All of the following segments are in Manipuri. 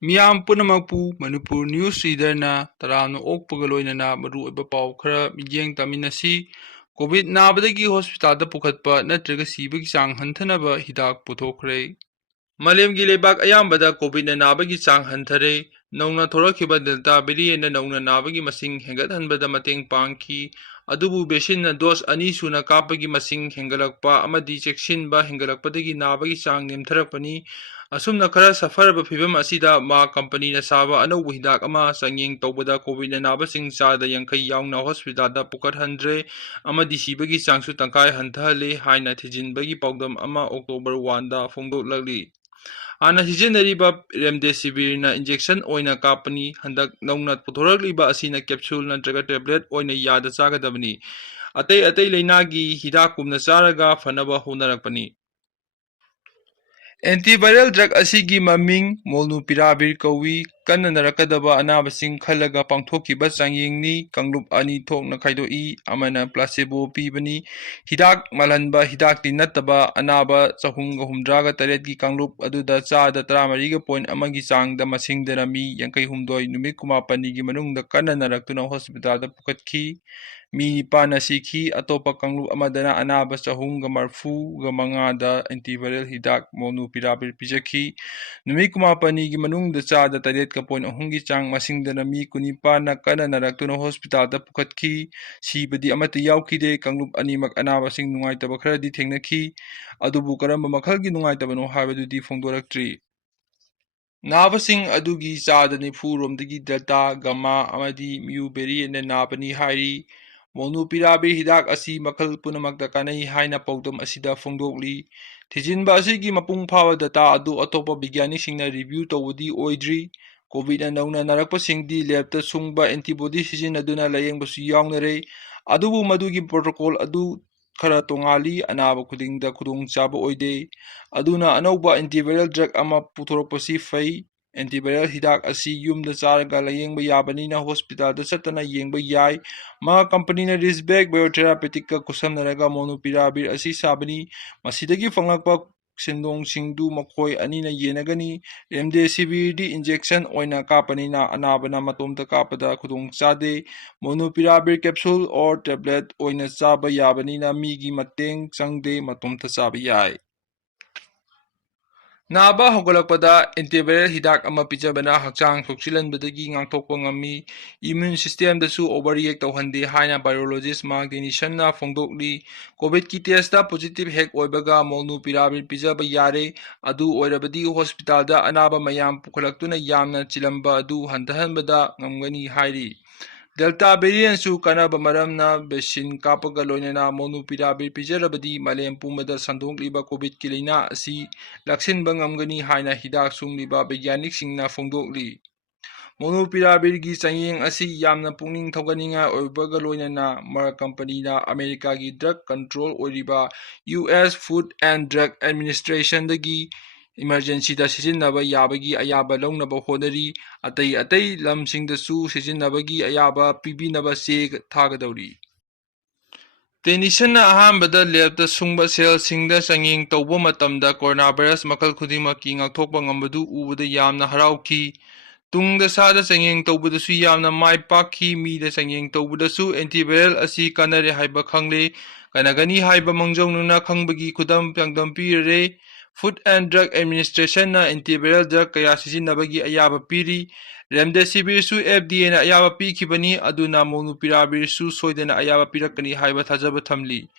ꯃꯤꯌꯥꯝ ꯄꯨꯝꯅꯃꯛꯄꯨ ꯃꯅꯤꯄꯨꯔ ꯅ꯭ꯌꯨꯁ ꯔꯤꯗꯔꯅ ꯇꯔꯥꯝꯅ ꯑꯣꯛꯄꯒ ꯂꯣꯏꯅꯅ ꯃꯔꯨꯑꯣꯏꯕ ꯄꯥꯎ ꯈꯔ ꯃꯤꯠꯌꯦꯡ ꯇꯥꯃꯤꯟꯅꯁꯤ꯫ ꯀꯣꯚꯤꯗ ꯅꯥꯕꯗꯒꯤ ꯍꯣꯁꯄꯤꯇꯥꯜꯗ ꯄꯨꯈꯠꯄ ꯅꯠꯇ꯭ꯔꯒ ꯁꯤꯕꯒꯤ ꯆꯥꯡ ꯍꯟꯊꯅꯕ ꯍꯤꯗꯥꯛ ꯄꯨꯊꯣꯛꯈ꯭ꯔꯦ꯫ ꯃꯥꯂꯦꯝꯒꯤ ꯂꯩꯕꯥꯛ ꯑꯌꯥꯝꯕꯗ ꯀꯣꯚꯤꯗꯅ ꯅꯥꯕꯒꯤ ꯆꯥꯡ ꯍꯟꯊꯔꯦ꯫ ꯅꯧꯅ ꯊꯣꯔꯛꯈꯤꯕ ꯗꯦꯜꯇꯥ ꯚꯦꯔꯤꯌꯦꯟꯠꯅ ꯅꯧꯅ ꯅꯥꯕꯒꯤ ꯃꯁꯤꯡ ꯍꯦꯟꯒꯠꯍꯟꯕꯗ ꯃꯇꯦꯡ ꯄꯥꯡꯈꯤ꯫ ꯑꯗꯨꯕꯨ ꯚꯦꯛꯁꯤꯟꯅ ꯗꯣꯁ 2 ꯁꯨꯅ ꯀꯥꯞꯄꯒꯤ ꯃꯁꯤꯡ ꯍꯦꯟꯒꯠꯂꯛꯄ ꯑꯃꯗꯤ ꯆꯦꯛꯁꯤꯟꯕ ꯍꯦꯟꯒꯠꯂꯛꯄꯗꯒꯤ ꯅꯥꯕꯒꯤ ꯆꯥꯡ ꯅꯦꯝꯊꯔꯛꯄꯅꯤ꯫ ꯑꯁꯨꯝꯅ ꯈꯔ ꯁꯥꯐꯔꯕ ꯐꯤꯚꯝ ꯑꯁꯤꯗ ꯃꯥꯔꯛ ꯀꯝꯄꯅꯤꯅ ꯁꯥꯕ ꯑꯅꯧꯕ ꯍꯤꯗꯥꯛ ꯑꯃ ꯆꯥꯡꯌꯦꯡ ꯇꯧꯕꯗ ꯀꯣꯚꯤꯗꯅ ꯅꯥꯕꯁꯤꯡ ꯆꯥꯗ 50 ꯌꯥꯎꯅ ꯍꯣꯁꯄꯤꯇꯥꯜꯗ ꯄꯨꯈꯠꯍꯟꯗ꯭ꯔꯦ ꯑꯃꯗꯤ ꯁꯤꯕꯒꯤ ꯆꯥꯡꯁꯨ ꯇꯪꯈꯥꯏ ꯍꯟꯊꯍꯜꯂꯦ ꯍꯥꯏꯅ ꯊꯤꯖꯤꯟꯕꯒꯤ ꯄꯥꯎꯗꯝ ꯑꯃ ꯑꯣꯛꯇꯣꯕꯔ 1ꯗ ꯐꯣꯡꯗꯣꯛꯂꯛꯂꯤ꯫ ꯍꯥꯟꯅ ꯁꯤꯖꯤꯟꯅꯔꯤꯕ ꯔꯦꯝꯗꯦꯁꯤꯚꯤꯔꯅ ꯏꯟꯖꯦꯛꯁꯟ ꯑꯣꯏꯅ ꯀꯥꯞꯄꯅꯤ꯫ ꯍꯟꯗꯛ ꯅꯧꯅ ꯄꯨꯊꯣꯔꯛꯂꯤꯕ ꯑꯁꯤꯅ ꯀꯦꯞꯁꯨꯜ ꯅꯠꯇ꯭ꯔꯒ ꯇꯦꯕ꯭ꯂꯦꯠ ꯑꯣꯏꯅ ꯌꯥꯗ ꯆꯥꯒꯗꯕꯅꯤ꯫ ꯑꯇꯩ ꯂꯩꯅꯥꯒꯤ ꯍꯤꯗꯥꯛꯀꯨꯝꯅ ꯆꯥꯔꯒ ꯐꯅꯕ ꯍꯣꯠꯅꯔꯛꯄꯅꯤ꯫ ꯑꯦꯟꯇꯤꯚꯥꯏꯔꯦꯜ ꯗ꯭ꯔꯒ ꯑꯁꯤꯒꯤ ꯃꯃꯤꯡ ꯃꯣꯜꯅꯨꯄꯤꯔꯥꯚꯤꯔ ꯀꯧꯏ꯫ ꯀꯟꯅ ꯅꯥꯔꯛꯀꯗꯕ ꯑꯅꯥꯕꯁꯤꯡ ꯈꯜꯂꯒ ꯄꯥꯡꯊꯣꯛꯈꯤꯕ ꯆꯥꯡꯌꯦꯡꯅꯤ꯫ ꯀꯥꯡꯂꯨꯞ 2 ꯊꯣꯛꯅ ꯈꯥꯏꯗꯣꯛꯏ꯫ ꯑꯃꯅ ꯄ꯭ꯂꯥꯁꯦꯕꯣ ꯄꯤꯕꯅꯤ꯫ ꯍꯤꯗꯥꯛ ꯃꯥꯜꯍꯟꯕ ꯍꯤꯗꯥꯛꯇꯤ ꯅꯠꯇꯕ ꯑꯅꯥꯕ 358ꯒꯤ ꯀꯥꯡꯂꯨꯞ ꯑꯗꯨꯗ ꯆꯥꯗ 13.1ꯒꯤ ꯆꯥꯡꯗ ꯃꯁꯤꯡꯗꯅ ꯃꯤ 58 ꯅꯨꯃꯤꯠ 59ꯅꯤꯒꯤ ꯃꯅꯨꯡꯗ ꯀꯟꯅ ꯅꯥꯔꯛꯇꯨꯅ ꯍꯣꯁꯄꯤꯇꯥꯜꯗ ꯄꯨꯈꯠꯈꯤ꯫ ꯃꯤ 9ꯅ ꯁꯤꯈꯤ꯫ ꯑꯇꯣꯞꯄ ꯀꯥꯡꯂꯨꯞ ꯑꯃꯗꯅ ꯑꯅꯥꯕ 345ꯗ ꯑꯦꯟꯇꯤꯚꯥꯏꯔꯦꯜ ꯍꯤꯗꯥꯛ ꯃꯣꯜꯅꯨꯄꯤꯔꯥꯚꯤꯔ ꯄꯤꯖꯈꯤ꯫ ꯅꯨꯃꯤꯠ 58ꯅꯤꯒꯤ ꯃꯅꯨꯡꯗ ꯆꯥꯗ 8.3ꯒꯤ ꯆꯥꯡ ꯃꯁꯤꯡꯗꯅ ꯃꯤ 19ꯅ ꯀꯟꯅ ꯅꯥꯔꯛꯇꯨꯅ ꯍꯣꯁꯄꯤꯇꯥꯜꯗ ꯄꯨꯈꯠꯈꯤ꯫ ꯁꯤꯕꯗꯤ ꯑꯃꯠꯇ ꯌꯥꯎꯈꯤꯗꯦ꯫ ꯀꯥꯡꯂꯨꯞ ꯑꯅꯤꯃꯛ ꯑꯅꯥꯕꯁꯤꯡ ꯅꯨꯡꯉꯥꯏꯇꯕ ꯈꯔꯗꯤ ꯊꯦꯡꯅꯈꯤ꯫ ꯑꯗꯨꯕꯨ ꯀꯔꯝꯕ ꯃꯈꯜꯒꯤ ꯅꯨꯡꯉꯥꯏꯇꯕꯅꯣ ꯍꯥꯏꯕꯗꯨꯗꯤ ꯐꯣꯡꯗꯣꯔꯛꯇ꯭ꯔꯤ꯫ ꯅꯥꯕꯁꯤꯡ ꯑꯗꯨꯒꯤ ꯆꯥꯗ 40 ꯔꯣꯝꯗꯒꯤ ꯗꯦꯜꯇꯥ, ꯒꯥꯃꯥ ꯑꯃꯗꯤ ꯃ꯭ꯌꯨ ꯚꯦꯔꯤꯌꯦꯟꯠꯅ ꯅꯥꯕꯅꯤ ꯍꯥꯏꯔꯤ꯫ ꯃꯣꯜꯅꯨꯄꯤꯔꯥꯚꯤꯔ ꯍꯤꯗꯥꯛ ꯑꯁꯤ ꯃꯈꯜ ꯄꯨꯝꯅꯃꯛꯇ ꯀꯥꯟꯅꯩ ꯍꯥꯏꯅ ꯄꯥꯎꯗꯝ ꯑꯁꯤꯗ ꯐꯣꯡꯗꯣꯛꯂꯤ꯫ ꯊꯤꯖꯤꯟꯕ ꯑꯁꯤꯒꯤ ꯃꯄꯨꯡ ꯐꯥꯕ ꯗꯦꯇꯥ ꯑꯗꯨ ꯑꯇꯣꯞꯄ ꯕꯤꯒ꯭ꯌꯥꯅꯤꯛꯁꯤꯡꯅ ꯔꯤꯚꯤꯌꯨ ꯇꯧꯕꯗꯤ ꯑꯣꯏꯗ꯭ꯔꯤ꯫ ꯀꯣꯚꯤꯗꯅ ꯅꯧꯅ ꯅꯥꯔꯛꯄꯁꯤꯡꯗꯤ ꯂꯦꯕꯇ ꯁꯨꯡꯕ ꯑꯦꯟꯇꯤꯕꯣꯗꯤ ꯁꯤꯖꯤꯟꯅꯗꯨꯅ ꯂꯥꯌꯦꯡꯕꯁꯨ ꯌꯥꯎꯅꯔꯦ꯫ ꯑꯗꯨꯕꯨ ꯃꯗꯨꯒꯤ ꯄ꯭ꯔꯣꯇꯣꯀꯣꯜ ꯑꯗꯨ ꯈꯔ ꯇꯣꯉꯥꯜꯂꯤ꯫ ꯑꯅꯥꯕ ꯈꯨꯗꯤꯡꯗ ꯈꯨꯗꯣꯡꯆꯥꯕ ꯑꯣꯏꯗꯦ꯫ ꯑꯗꯨꯅ ꯑꯅꯧꯕ ꯑꯦꯟꯇꯤꯚꯥꯏꯔꯦꯜ ꯗ꯭ꯔꯒ ꯑꯃ ꯄꯨꯊꯣꯔꯛꯄꯁꯤ ꯐꯩ꯫ ꯑꯦꯟꯇꯤꯚꯥꯏꯔꯦꯜ ꯍꯤꯗꯥꯛ ꯑꯁꯤ ꯌꯨꯝꯗ ꯆꯥꯔꯒ ꯂꯥꯌꯦꯡꯕ ꯌꯥꯕꯅꯤꯅ ꯍꯣꯁꯄꯤꯇꯥꯜꯗ ꯆꯠꯇꯅ ꯌꯦꯡꯕ ꯌꯥꯏ꯫ ꯃꯥꯔꯛ ꯀꯝꯄꯅꯤꯅ ꯔꯤꯖꯕꯦꯛ ꯕꯥꯏꯑꯣꯊꯦꯔꯥꯄꯦꯇꯤꯛꯀ ꯈꯨꯠꯁꯝꯅꯔꯒ ꯃꯣꯜꯅꯨꯄꯤꯔꯥꯚꯤꯔ ꯑꯁꯤ ꯁꯥꯕꯅꯤ꯫ ꯃꯁꯤꯗꯒꯤ ꯐꯪꯂꯛꯄ ꯁꯦꯟꯗꯣꯡꯁꯤꯡꯗꯨ ꯃꯈꯣꯏ ꯑꯅꯤꯅ ꯌꯦꯟꯅꯒꯅꯤ꯫ ꯔꯦꯝꯗꯦꯁꯤꯚꯤꯔꯗꯤ ꯏꯟꯖꯦꯛꯁꯟ ꯑꯣꯏꯅ ꯀꯥꯞꯄꯅꯤꯅ ꯑꯅꯥꯕꯅ ꯃꯇꯣꯝꯇ ꯀꯥꯞꯄꯗ ꯈꯨꯗꯣꯡꯆꯥꯗꯦ꯫ ꯃꯣꯜꯅꯨꯄꯤꯔꯥꯚꯤꯔ ꯀꯦꯞꯁꯨꯜ ꯑꯣꯔ ꯇꯦꯕ꯭ꯂꯦꯠ ꯑꯣꯏꯅ ꯆꯥꯕ ꯌꯥꯕꯅꯤꯅ ꯃꯤꯒꯤ ꯃꯇꯦꯡ ꯆꯪꯗꯦ, ꯃꯇꯣꯝꯇ ꯆꯥꯕ ꯌꯥꯏ꯫ ꯅꯥꯕ ꯍꯧꯒꯠꯂꯛꯄꯗ ꯑꯦꯟꯇꯤꯚꯥꯏꯔꯦꯜ ꯍꯤꯗꯥꯛ ꯑꯃ ꯄꯤꯖꯕꯅ ꯍꯛꯆꯥꯡ ꯁꯣꯛꯆꯤꯜꯍꯟꯕꯗꯒꯤ ꯉꯥꯛꯊꯣꯛꯄ ꯉꯝꯃꯤ꯫ ꯏꯝꯃ꯭ꯌꯨꯟ ꯁꯤꯁꯇꯦꯝꯗꯁꯨ ꯑꯣꯚꯔꯔꯤꯑꯦꯛ ꯇꯧꯍꯟꯗꯦ ꯍꯥꯏꯅ ꯚꯥꯏꯔꯣꯂꯣꯖꯤꯁꯠ ꯃꯥꯔꯛ ꯗꯦꯅꯤꯁꯟꯅ ꯐꯣꯡꯗꯣꯛꯂꯤ꯫ ꯀꯣꯚꯤꯗꯀꯤ ꯇꯦꯁꯇ ꯄꯣꯖꯤꯇꯤꯚ ꯍꯦꯛ ꯑꯣꯏꯕꯒ ꯃꯣꯜꯅꯨꯄꯤꯔꯥꯚꯤꯔ ꯄꯤꯖꯕ ꯌꯥꯔꯦ꯫ ꯑꯗꯨ ꯑꯣꯏꯔꯕꯗꯤ ꯍꯣꯁꯄꯤꯇꯥꯜꯗ ꯑꯅꯥꯕ ꯃꯌꯥꯝ ꯄꯨꯈꯠꯂꯛꯇꯨꯅ ꯌꯥꯝꯅ ꯆꯤꯜꯂꯝꯕ ꯑꯗꯨ ꯍꯟꯊꯍꯟꯕꯗ ꯉꯝꯒꯅꯤ ꯍꯥꯏꯔꯤ꯫ ꯗꯦꯜꯇꯥ ꯚꯦꯔꯤꯌꯦꯟꯠꯁꯨ ꯀꯥꯟꯅꯕ ꯃꯔꯝꯅ ꯚꯦꯛꯁꯤꯟ ꯀꯥꯞꯄꯒ ꯂꯣꯏꯅꯅ ꯃꯣꯜꯅꯨꯄꯤꯔꯥꯚꯤꯔ ꯄꯤꯖꯔꯕꯗꯤ ꯃꯥꯂꯦꯝ ꯄꯨꯝꯕꯗ ꯁꯟꯗꯣꯛꯂꯤꯕ ꯀꯣꯚꯤꯗꯀꯤ ꯂꯩꯅꯥ ꯑꯁꯤ ꯂꯥꯛꯁꯤꯟꯕ ꯉꯝꯒꯅꯤ ꯍꯥꯏꯅ ꯍꯤꯗꯥꯛ ꯁꯨꯡꯂꯤꯕ ꯕꯤꯒ꯭ꯌꯥꯅꯤꯛꯁꯤꯡꯅ ꯐꯣꯡꯗꯣꯛꯂꯤ꯫ ꯃꯣꯜꯅꯨꯄꯤꯔꯥꯚꯤꯔꯒꯤ ꯆꯥꯡꯌꯦꯡ ꯑꯁꯤ ꯌꯥꯝꯅ ꯄꯨꯛꯅꯤꯡ ꯊꯧꯒꯠꯅꯤꯡꯉꯥꯏ ꯑꯣꯏꯕꯒ ꯂꯣꯏꯅꯅ ꯃꯥꯔꯛ ꯀꯝꯄꯅꯤꯅ ꯑꯃꯦꯔꯤꯀꯥꯒꯤ ꯗ꯭ꯔꯒ ꯀꯟꯇ꯭ꯔꯣꯜ ꯑꯣꯏꯔꯤꯕ ꯌꯨ.ꯑꯦꯁ. ꯐꯨꯗ ꯑꯦꯟꯗ ꯗ꯭ꯔꯒ ꯑꯦꯗꯃꯤꯅꯤꯁꯇ꯭ꯔꯦꯁꯟꯗꯒꯤ ꯏꯃꯔꯖꯦꯟꯁꯤꯗ ꯁꯤꯖꯤꯟꯅꯕ ꯌꯥꯕꯒꯤ ꯑꯌꯥꯕ ꯂꯧꯅꯕ ꯍꯣꯠꯅꯔꯤ꯫ ꯑꯇꯩ ꯂꯝꯁꯤꯡꯗꯁꯨ ꯁꯤꯖꯤꯟꯅꯕꯒꯤ ꯑꯌꯥꯕ ꯄꯤꯕꯤꯅꯕ ꯆꯦ ꯊꯥꯒꯗꯧꯔꯤ꯫ ꯗꯦꯅꯤꯁꯟꯅ ꯑꯍꯥꯟꯕꯗ ꯂꯦꯕꯇ ꯁꯨꯡꯕ ꯁꯦꯜꯁꯤꯡꯗ ꯆꯥꯡꯌꯦꯡ ꯇꯧꯕ ꯃꯇꯝꯗ ꯀꯣꯔꯣꯅꯥꯚꯥꯏꯔꯁ ꯃꯈꯜ ꯈꯨꯗꯤꯡꯃꯛꯀꯤ ꯉꯥꯛꯊꯣꯛꯄ ꯉꯝꯕꯗꯨ ꯎꯕꯗ ꯌꯥꯝꯅ ꯍꯔꯥꯎꯈꯤ꯫ ꯇꯨꯡꯗ ꯁꯥꯗ ꯆꯥꯡꯌꯦꯡ ꯇꯧꯕꯗꯁꯨ ꯌꯥꯝꯅ ꯃꯥꯏ ꯄꯥꯛꯈꯤ꯫ ꯃꯤꯗ ꯆꯥꯡꯌꯦꯡ ꯇꯧꯕꯗꯁꯨ ꯑꯦꯟꯇꯤꯚꯥꯏꯔꯦꯜ ꯑꯁꯤ ꯀꯥꯟꯅꯔꯦ ꯍꯥꯏꯕ ꯈꯪꯂꯦ꯫ ꯀꯥꯟꯅꯒꯅꯤ ꯍꯥꯏꯕ ꯃꯥꯡꯖꯧꯅꯅ ꯈꯪꯕꯒꯤ ꯄꯥꯡꯗꯝ ꯄꯤꯔꯦ꯫ ꯐꯨꯗ ꯑꯦꯟꯗ ꯗ꯭ꯔꯒ ꯑꯦꯗꯃꯤꯅꯤꯁꯇ꯭ꯔꯦꯁꯟꯅ ꯑꯦꯟꯇꯤꯚꯥꯏꯔꯦꯜ ꯗ꯭ꯔꯒ ꯀꯌꯥ ꯁꯤꯖꯤꯟꯅꯕꯒꯤ ꯑꯌꯥꯕ ꯄꯤꯔꯤ꯫ ꯔꯦꯝꯗꯦꯁꯤꯚꯤꯔꯁꯨ FDA ꯅ ꯑꯌꯥꯕ ꯄꯤꯈꯤꯕꯅꯤ꯫ ꯑꯗꯨꯅ ꯃꯣꯜꯅꯨꯄꯤꯔꯥꯚꯤꯔꯁꯨ ꯁꯣꯏꯗꯅ ꯑꯌꯥꯕ ꯄꯤꯔꯛꯀꯅꯤ ꯍꯥꯏꯕ ꯊꯥꯖꯕ ꯊꯝꯂꯤ꯫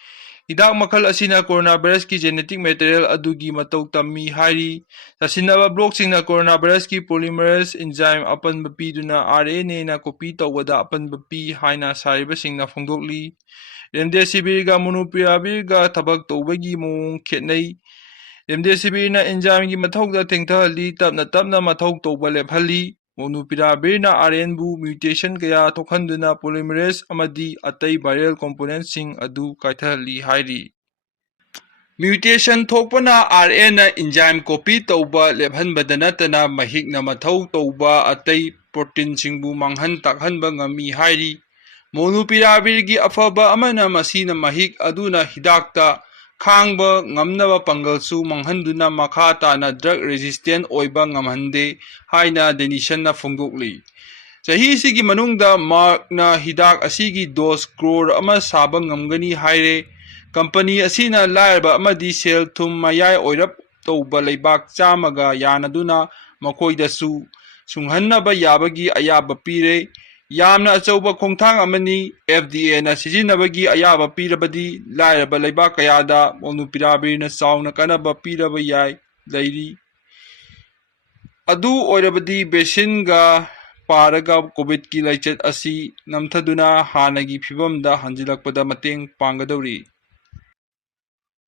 ꯍꯤꯗꯥꯛ ꯃꯈꯜ ꯑꯁꯤꯅ ꯀꯣꯔꯣꯅꯥꯚꯥꯏꯔꯁꯀꯤ ꯖꯦꯅꯦꯇꯤꯛ ꯃꯦꯇꯔꯤꯌꯦꯜ ꯑꯗꯨꯒꯤ ꯃꯇꯧ ꯇꯝꯃꯤ ꯍꯥꯏꯔꯤ꯫ ꯆꯠꯁꯤꯟꯅꯕ ꯕ꯭ꯂꯣꯛꯁꯤꯡꯅ ꯀꯣꯔꯣꯅꯥꯚꯥꯏꯔꯁꯀꯤ ꯄꯣꯂꯤꯃꯔꯦꯖ ꯑꯦꯟꯖꯥꯏꯝ ꯑꯄꯟꯕ ꯄꯤꯗꯨꯅ RNA ꯀꯣꯄꯤ ꯇꯧꯕꯗ ꯑꯄꯟꯕ ꯄꯤ ꯍꯥꯏꯅ ꯁꯥꯔꯤꯕꯁꯤꯡꯅ ꯐꯣꯡꯗꯣꯛꯂꯤ꯫ ꯔꯦꯝꯗꯦꯁꯤꯚꯤꯔꯒ ꯃꯣꯜꯅꯨꯄꯤꯔꯥꯚꯤꯔꯒ ꯊꯕꯛ ꯇꯧꯕꯒꯤ ꯃꯑꯣꯡ ꯈꯦꯠꯅꯩ꯫ ꯔꯦꯝꯗꯦꯁꯤꯚꯤꯔꯅ ꯑꯦꯟꯖꯥꯏꯝꯒꯤ ꯃꯊꯧꯗ ꯊꯦꯡꯊꯍꯜꯂꯤ, ꯇꯞꯅ ꯇꯞꯅ ꯃꯊꯧ ꯇꯧꯕ ꯂꯦꯞꯍꯜꯂꯤ꯫ ꯃꯣꯜꯅꯨꯄꯤꯔꯥꯚꯤꯔꯅ RNAꯕꯨ ꯃ꯭ꯌꯨꯇꯦꯁꯟ ꯀꯌꯥ ꯊꯣꯛꯍꯟꯗꯨꯅ ꯄꯣꯂꯤꯃꯔꯦꯖ ꯑꯃꯗꯤ ꯑꯇꯩ ꯚꯥꯏꯔꯦꯜ ꯀꯝꯄꯣꯅꯦꯟꯠꯁꯤꯡ ꯑꯗꯨ ꯀꯥꯏꯊꯍꯜꯂꯤ ꯍꯥꯏꯔꯤ꯫ ꯃ꯭ꯌꯨꯇꯦꯁꯟ ꯊꯣꯛꯄꯅ RNAꯅ ꯑꯦꯟꯖꯥꯏꯝ ꯀꯣꯄꯤ ꯇꯧꯕ ꯂꯦꯞꯍꯟꯕꯗ ꯅꯠꯇꯅ ꯃꯍꯤꯛꯅ ꯃꯊꯧ ꯇꯧꯕ ꯑꯇꯩ ꯄ꯭ꯔꯣꯇꯤꯟꯁꯤꯡꯕꯨ ꯃꯥꯡꯍꯟ ꯇꯥꯛꯍꯟꯕ ꯉꯝꯃꯤ ꯍꯥꯏꯔꯤ꯫ ꯃꯣꯜꯅꯨꯄꯤꯔꯥꯚꯤꯔꯒꯤ ꯑꯐꯕ ꯑꯃꯅ ꯃꯁꯤꯅ ꯃꯍꯤꯛ ꯑꯗꯨꯅ ꯍꯤꯗꯥꯛꯇ ꯈꯥꯡꯕ ꯉꯝꯅꯕ ꯄꯥꯡꯒꯜꯁꯨ ꯃꯥꯡꯍꯟꯗꯨꯅ ꯃꯈꯥ ꯇꯥꯅ ꯗ꯭ꯔꯒ ꯔꯦꯁꯤꯁꯇꯦꯟ ꯑꯣꯏꯕ ꯉꯝꯍꯟꯗꯦ ꯍꯥꯏꯅ ꯗꯦꯅꯤꯁꯟꯅ ꯐꯣꯡꯗꯣꯛꯂꯤ꯫ ꯆꯍꯤꯁꯤꯒꯤ ꯃꯅꯨꯡꯗ ꯃꯥꯔꯛꯅ ꯍꯤꯗꯥꯛ ꯑꯁꯤꯒꯤ ꯗꯣꯖ ꯀ꯭ꯔꯣꯔ ꯑꯃ ꯁꯥꯕ ꯉꯝꯒꯅꯤ ꯍꯥꯏꯔꯦ꯫ ꯀꯝꯄꯅꯤ ꯑꯁꯤꯅ ꯂꯥꯏꯔꯕ ꯑꯃꯗꯤ ꯁꯦꯜ ꯊꯨꯝ ꯃꯌꯥꯏ ꯑꯣꯏꯔꯞ ꯇꯧꯕ ꯂꯩꯕꯥꯛ 100ꯒ ꯌꯥꯅꯗꯨꯅ ꯃꯈꯣꯏꯗꯁꯨ ꯁꯨꯡꯍꯟꯅꯕ ꯌꯥꯕꯒꯤ ꯑꯌꯥꯕ ꯄꯤꯔꯦ꯫ ꯌꯥꯝꯅ ꯑꯆꯧꯕ ꯈꯣꯡꯊꯥꯡ ꯑꯃꯅꯤ꯫ FDA ꯁꯤꯖꯤꯟꯅꯕꯒꯤ ꯑꯌꯥꯕ ꯄꯤꯔꯕꯗꯤ ꯂꯥꯏꯔꯕ ꯂꯩꯕꯥꯛ ꯀꯌꯥꯗ ꯃꯣꯅꯨꯄꯤꯔꯥꯚꯤꯔꯅ ꯆꯥꯎꯅ ꯀꯥꯟꯅꯕ ꯄꯤꯔꯕ ꯌꯥꯏ ꯂꯩꯔꯤ꯫ ꯑꯗꯨ ꯑꯣꯏꯔꯕꯗꯤ ꯚꯦꯛꯁꯤꯟꯒ ꯄꯥꯔꯒ ꯀꯣꯚꯤꯗꯀꯤ ꯂꯥꯏꯆꯠ ꯑꯁꯤ ꯅꯝꯊꯗꯨꯅ ꯍꯥꯟꯅꯒꯤ ꯐꯤꯚꯝꯗ ꯍꯟꯖꯤꯜꯂꯛꯄꯗ ꯃꯇꯦꯡ ꯄꯥꯡꯒꯗꯧꯔꯤ꯫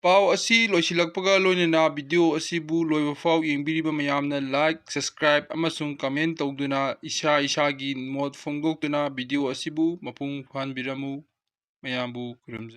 ꯄꯥꯎ ꯑꯁꯤ ꯂꯣꯏꯁꯤꯜꯂꯛꯄꯒ ꯂꯣꯏꯅꯅ ꯚꯤꯗꯤꯑꯣ ꯑꯁꯤꯕꯨ ꯂꯣꯏꯕꯐꯥꯎ ꯌꯦꯡꯕꯤꯔꯤꯕ ꯃꯌꯥꯝꯅ ꯂꯥꯏꯛ, ꯁꯕꯁꯀ꯭ꯔꯥꯏꯕ ꯑꯃꯁꯨꯡ ꯀꯃꯦꯟ ꯇꯧꯗꯨꯅ ꯏꯁꯥꯒꯤ ꯃꯣꯠ ꯐꯣꯡꯗꯣꯛꯇꯨꯅ ꯚꯤꯗꯤꯑꯣ ꯑꯁꯤꯕꯨ ꯃꯄꯨꯡ ꯐꯥꯍꯟꯕꯤꯔꯝꯃꯨ꯫ ꯃꯌꯥꯝꯕꯨ ꯈꯨꯔꯨꯝꯖꯔꯤ꯫